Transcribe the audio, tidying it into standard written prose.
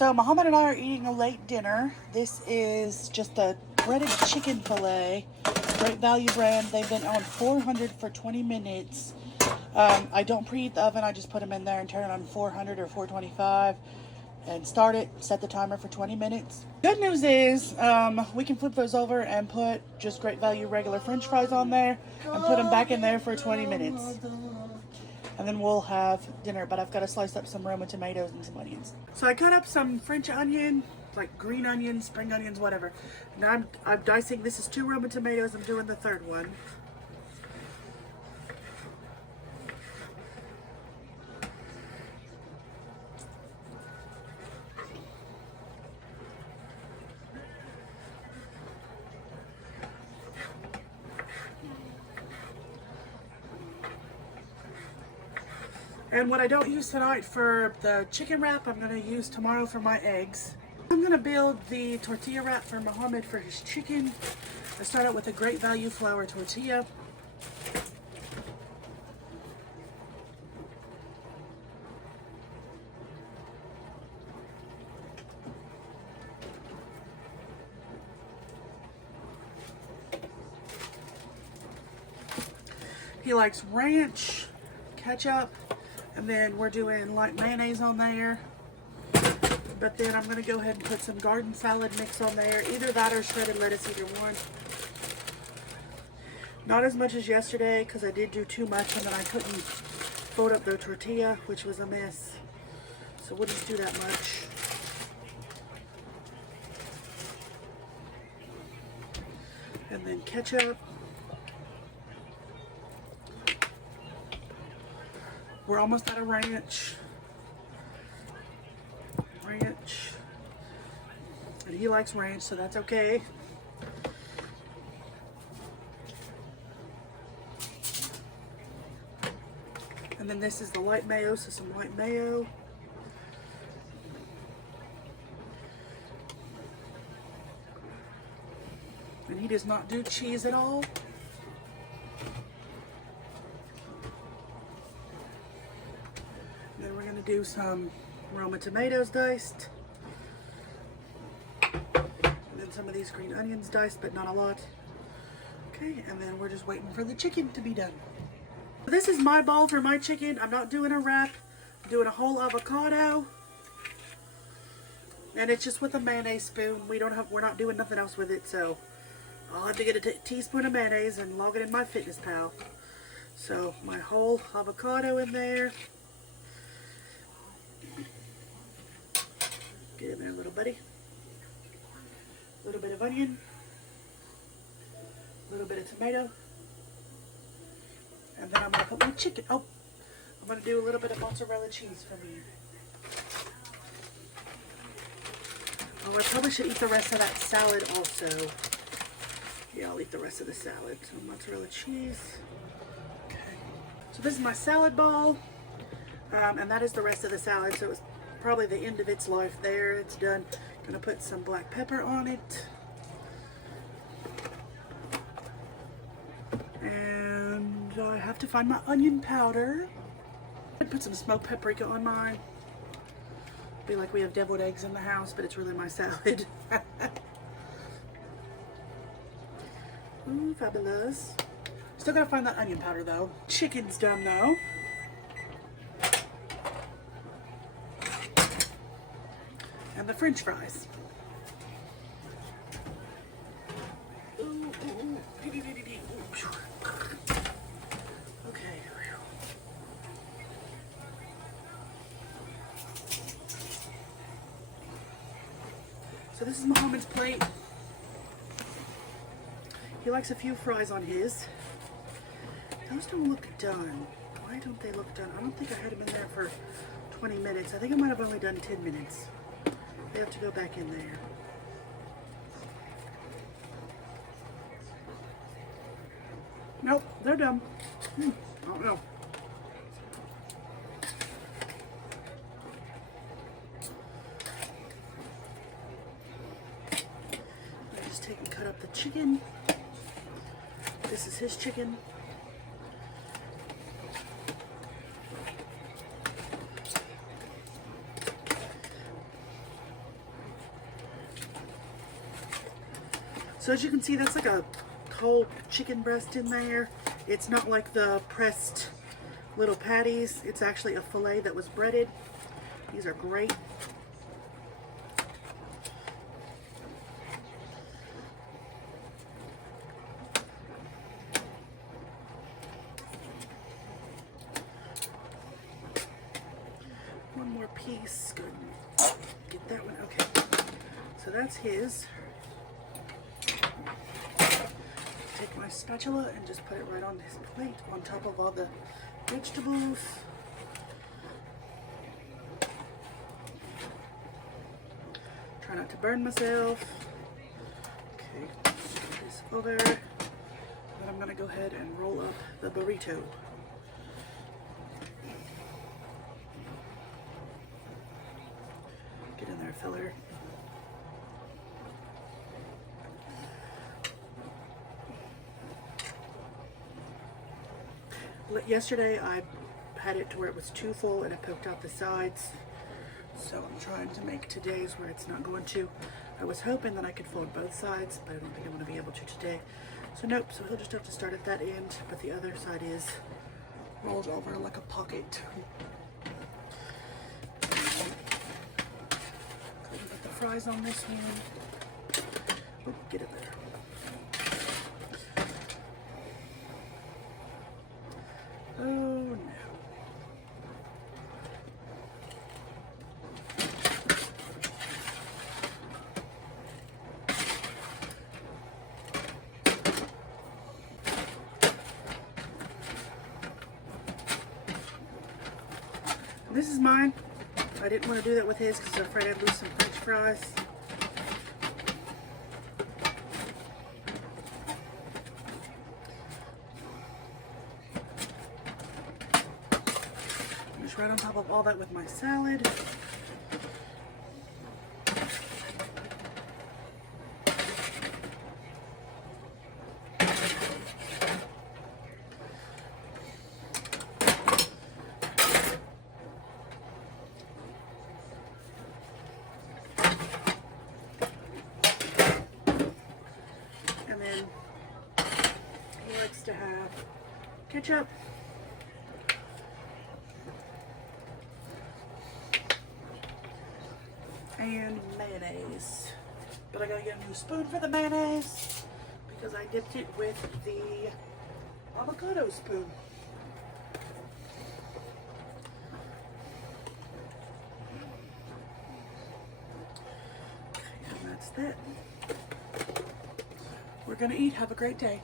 So Muhammad and I are eating a late dinner. This is just a breaded chicken fillet, Great Value brand. They've been on 400 for 20 minutes. I don't preheat the oven. I just put them in there and turn it on 400 or 425 and start it. Set the timer for 20 minutes. Good news is we can flip those over and put just Great Value regular French fries on there and put them back in there for 20 minutes. And then we'll have dinner, but I've got to slice up some Roma tomatoes and some onions. So I cut up some French onion, like green onions, spring onions, whatever. Now I'm dicing. This is 2 Roma tomatoes. I'm doing the third one. And what I don't use tonight for the chicken wrap, I'm going to use tomorrow for my eggs. I'm going to build the tortilla wrap for Muhammad for his chicken. I start out with a Great Value flour tortilla. He likes ranch, ketchup, and then we're doing light mayonnaise on there. But then I'm going to go ahead and put some garden salad mix on there. Either that or shredded lettuce, either one. Not as much as yesterday because I did do too much and then I couldn't fold up the tortilla, which was a mess. So we'll just do that much. And then ketchup. We're almost out of ranch. Ranch. And he likes ranch, so that's okay. And then this is the light mayo, so some light mayo. And he does not do cheese at all. Then we're going to do some Roma tomatoes diced. And then some of these green onions diced, but not a lot. Okay, and then we're just waiting for the chicken to be done. So this is my bowl for my chicken. I'm not doing a wrap. I'm doing a whole avocado. And it's just with a mayonnaise spoon. We're not doing nothing else with it, so I'll have to get a teaspoon of mayonnaise and log it in my FitnessPal. So my whole avocado in there. Get in there, little buddy. A little bit of onion. A little bit of tomato. And then I'm going to put my chicken. Oh, I'm going to do a little bit of mozzarella cheese for me. Oh, I probably should eat the rest of that salad also. Yeah, I'll eat the rest of the salad. So mozzarella cheese. Okay. So this is my salad bowl. And that is the rest of the salad. So it's probably the end of its life there. It's done. Gonna put some black pepper on it. And I have to find my onion powder. I put some smoked paprika on mine. Be like we have deviled eggs in the house, but it's really my salad. Ooh, fabulous. Still gotta find that onion powder though. Chicken's done though. And the French fries. Okay. So this is Muhammad's plate. He likes a few fries on his. Those don't look done. Why don't they look done? I don't think I had them in there for 20 minutes. I think I might have only done 10 minutes. They have to go back in there. Nope, they're done. I don't know. I just take and cut up the chicken. This is his chicken. So as you can see, that's like a whole chicken breast in there. It's not like the pressed little patties. It's actually a fillet that was breaded. These are great. One more piece. Good. Get that one. Okay. So that's his. Take my spatula and just put it right on his plate on top of all the vegetables. Try not to burn myself. Okay, put this over. Then I'm gonna go ahead and roll up the burrito. Get in there, feller. Yesterday I had it to where it was too full and it poked out the sides. So I'm trying to make today's where it's not going to. I was hoping that I could fold both sides, but I don't think I'm going to be able to today. So nope, so he'll just have to start at that end, but the other side is rolled over like a pocket. Put the fries on this one. Oop, get it there. Oh no. This is mine. I didn't want to do that with his because I was afraid I'd lose some French fries. Just right on top of all that with my salad. And then he likes to have ketchup. And mayonnaise. But I gotta get a new spoon for the mayonnaise because I dipped it with the avocado spoon. Okay, and that's that. We're gonna eat. Have a great day.